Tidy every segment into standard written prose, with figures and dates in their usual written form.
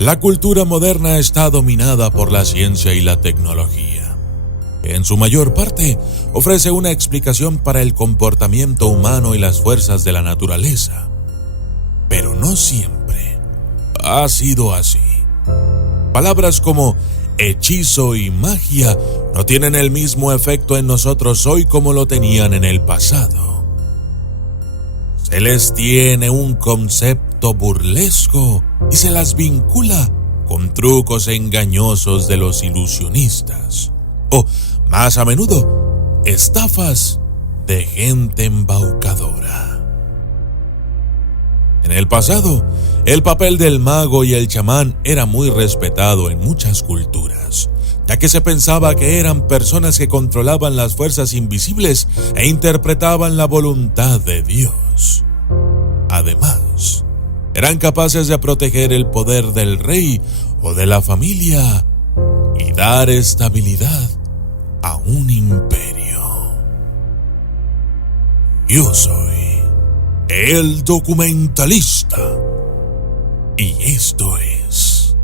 La cultura moderna está dominada por la ciencia y la tecnología. En su mayor parte, ofrece una explicación para el comportamiento humano y las fuerzas de la naturaleza. Pero no siempre ha sido así. Palabras como hechizo y magia no tienen el mismo efecto en nosotros hoy como lo tenían en el pasado. Se les tiene un concepto burlesco y se las vincula con trucos engañosos de los ilusionistas, o, más a menudo, estafas de gente embaucadora. En el pasado, el papel del mago y el chamán era muy respetado en muchas culturas, ya que se pensaba que eran personas que controlaban las fuerzas invisibles e interpretaban la voluntad de Dios. Además, eran capaces de proteger el poder del rey o de la familia y dar estabilidad a un imperio. Yo soy el documentalista y esto es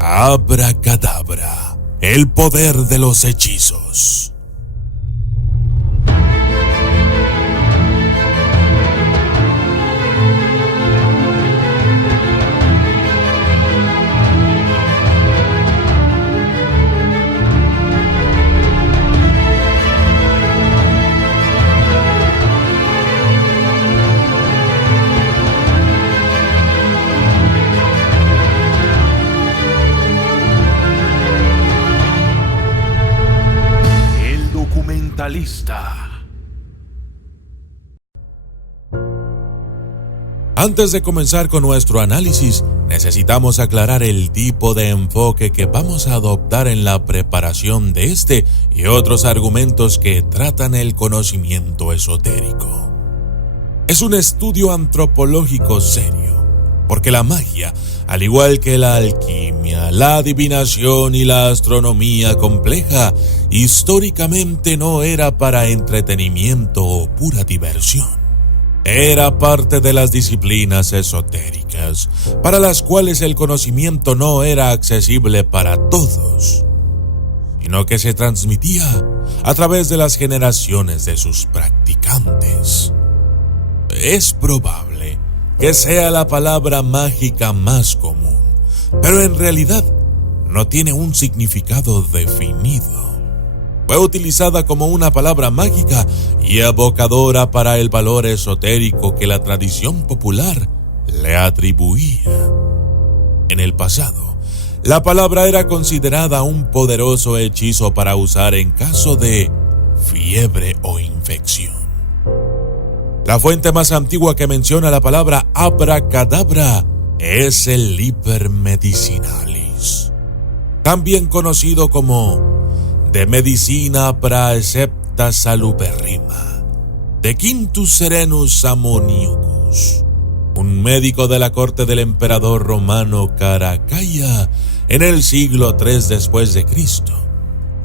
Abracadabra, el poder de los hechizos. Antes de comenzar con nuestro análisis, necesitamos aclarar el tipo de enfoque que vamos a adoptar en la preparación de este y otros argumentos que tratan el conocimiento esotérico. Es un estudio antropológico serio, porque la magia, al igual que la alquimia, la adivinación y la astronomía compleja, históricamente no era para entretenimiento o pura diversión. Era parte de las disciplinas esotéricas, para las cuales el conocimiento no era accesible para todos, sino que se transmitía a través de las generaciones de sus practicantes. Es probable que sea la palabra mágica más común, pero en realidad no tiene un significado definido. Fue utilizada como una palabra mágica y evocadora para el valor esotérico que la tradición popular le atribuía. En el pasado, la palabra era considerada un poderoso hechizo para usar en caso de fiebre o infección. La fuente más antigua que menciona la palabra abracadabra es el Liber Medicinalis, también conocido como de medicina praecepta saluberrima, de Quintus Serenus Ammoniucus, un médico de la corte del emperador romano Caracalla en el siglo III después de Cristo.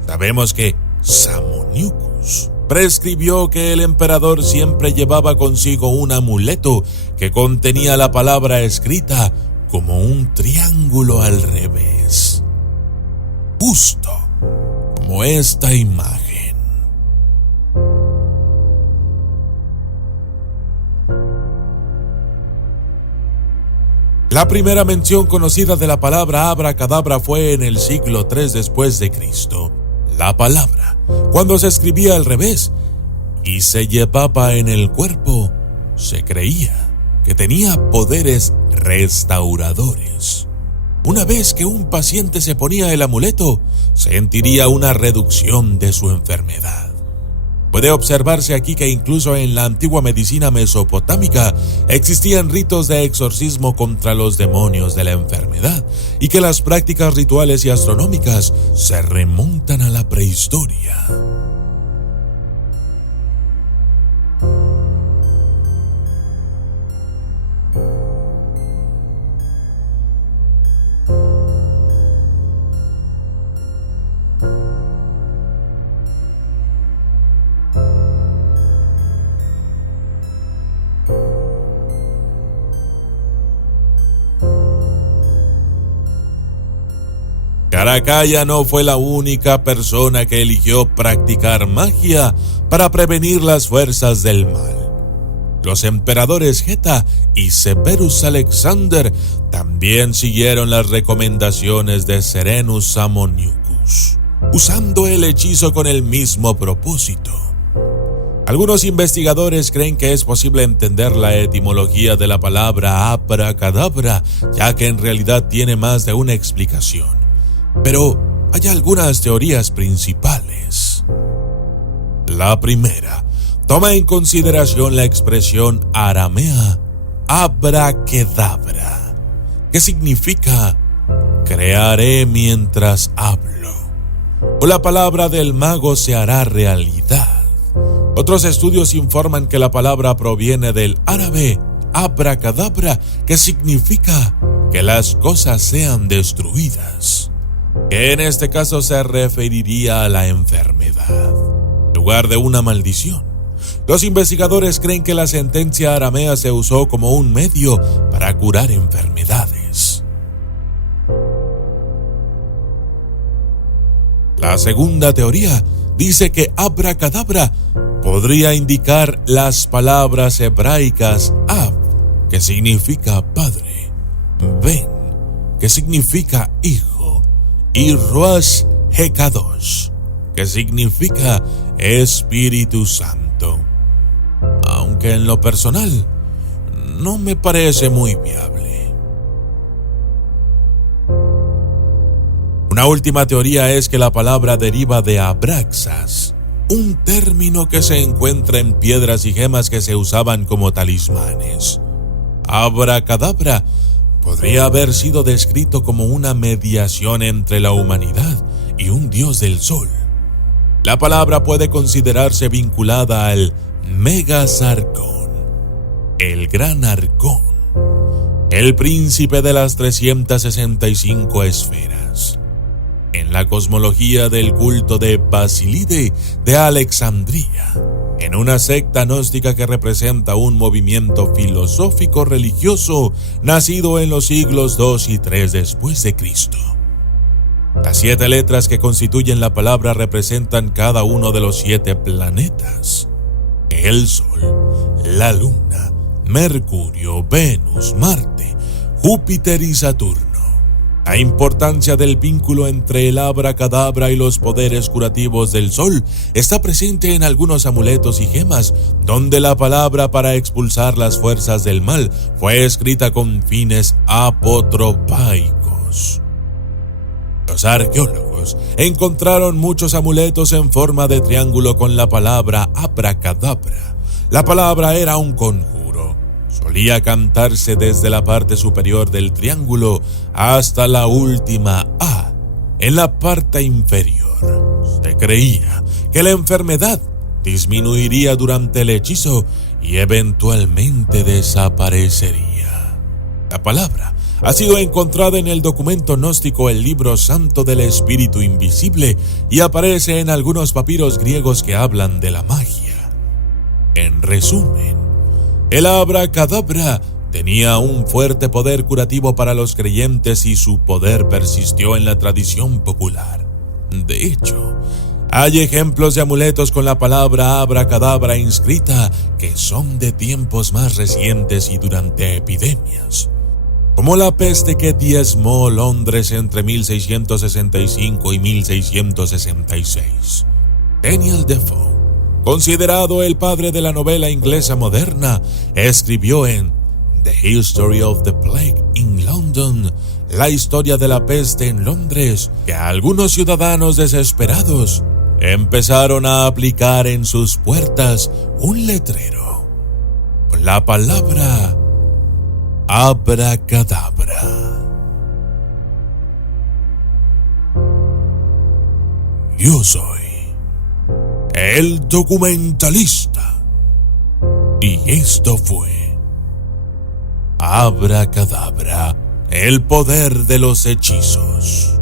Sabemos que Samoniucus prescribió que el emperador siempre llevaba consigo un amuleto que contenía la palabra escrita como un triángulo al revés, justo como esta imagen. La primera mención conocida de la palabra abracadabra fue en el siglo III después de Cristo. La palabra, cuando se escribía al revés y se llevaba en el cuerpo, se creía que tenía poderes restauradores. Una vez que un paciente se ponía el amuleto, sentiría una reducción de su enfermedad. Puede observarse aquí que incluso en la antigua medicina mesopotámica existían ritos de exorcismo contra los demonios de la enfermedad y que las prácticas rituales y astronómicas se remontan a la prehistoria. Caracalla no fue la única persona que eligió practicar magia para prevenir las fuerzas del mal. Los emperadores Geta y Severus Alexander también siguieron las recomendaciones de Serenus Ammoniucus, usando el hechizo con el mismo propósito. Algunos investigadores creen que es posible entender la etimología de la palabra abracadabra, ya que en realidad tiene más de una explicación. Pero hay algunas teorías principales. La primera toma en consideración la expresión aramea abrakedabra, que significa crearé mientras hablo, o la palabra del mago se hará realidad. Otros estudios informan que la palabra proviene del árabe abracadabra, que significa que las cosas sean destruidas, que en este caso se referiría a la enfermedad, en lugar de una maldición. Los investigadores creen que la sentencia aramea se usó como un medio para curar enfermedades. La segunda teoría dice que abracadabra podría indicar las palabras hebraicas Ab, que significa padre, Ben, que significa hijo, y Ruach Hekadosh, que significa Espíritu Santo. Aunque en lo personal no me parece muy viable. Una última teoría es que la palabra deriva de abraxas, un término que se encuentra en piedras y gemas que se usaban como talismanes. Abracadabra podría haber sido descrito como una mediación entre la humanidad y un dios del sol. La palabra puede considerarse vinculada al Megasarcón, el gran arcón, el príncipe de las 365 esferas. En la cosmología del culto de Basilide de Alejandría, en una secta gnóstica que representa un movimiento filosófico religioso nacido en los siglos 2 y 3 después de Cristo. Las 7 letras que constituyen la palabra representan cada uno de los 7 planetas: el Sol, la Luna, Mercurio, Venus, Marte, Júpiter y Saturno. La importancia del vínculo entre el abracadabra y los poderes curativos del sol está presente en algunos amuletos y gemas, donde la palabra para expulsar las fuerzas del mal fue escrita con fines apotropaicos. Los arqueólogos encontraron muchos amuletos en forma de triángulo con la palabra abracadabra. La palabra era un conjuro. Solía cantarse desde la parte superior del triángulo hasta la última A, en la parte inferior. Se creía que la enfermedad disminuiría durante el hechizo y eventualmente desaparecería. La palabra ha sido encontrada en el documento gnóstico El Libro Santo del Espíritu Invisible y aparece en algunos papiros griegos que hablan de la magia. En resumen, el abracadabra tenía un fuerte poder curativo para los creyentes y su poder persistió en la tradición popular. De hecho, hay ejemplos de amuletos con la palabra abracadabra inscrita que son de tiempos más recientes y durante epidemias, como la peste que diezmó Londres entre 1665 y 1666. Daniel Defoe, considerado el padre de la novela inglesa moderna, escribió en The History of the Plague in London, la historia de la peste en Londres, que algunos ciudadanos desesperados empezaron a aplicar en sus puertas un letrero con la palabra abracadabra. Yo soy el documentalista y esto fue Abracadabra, el poder de los hechizos.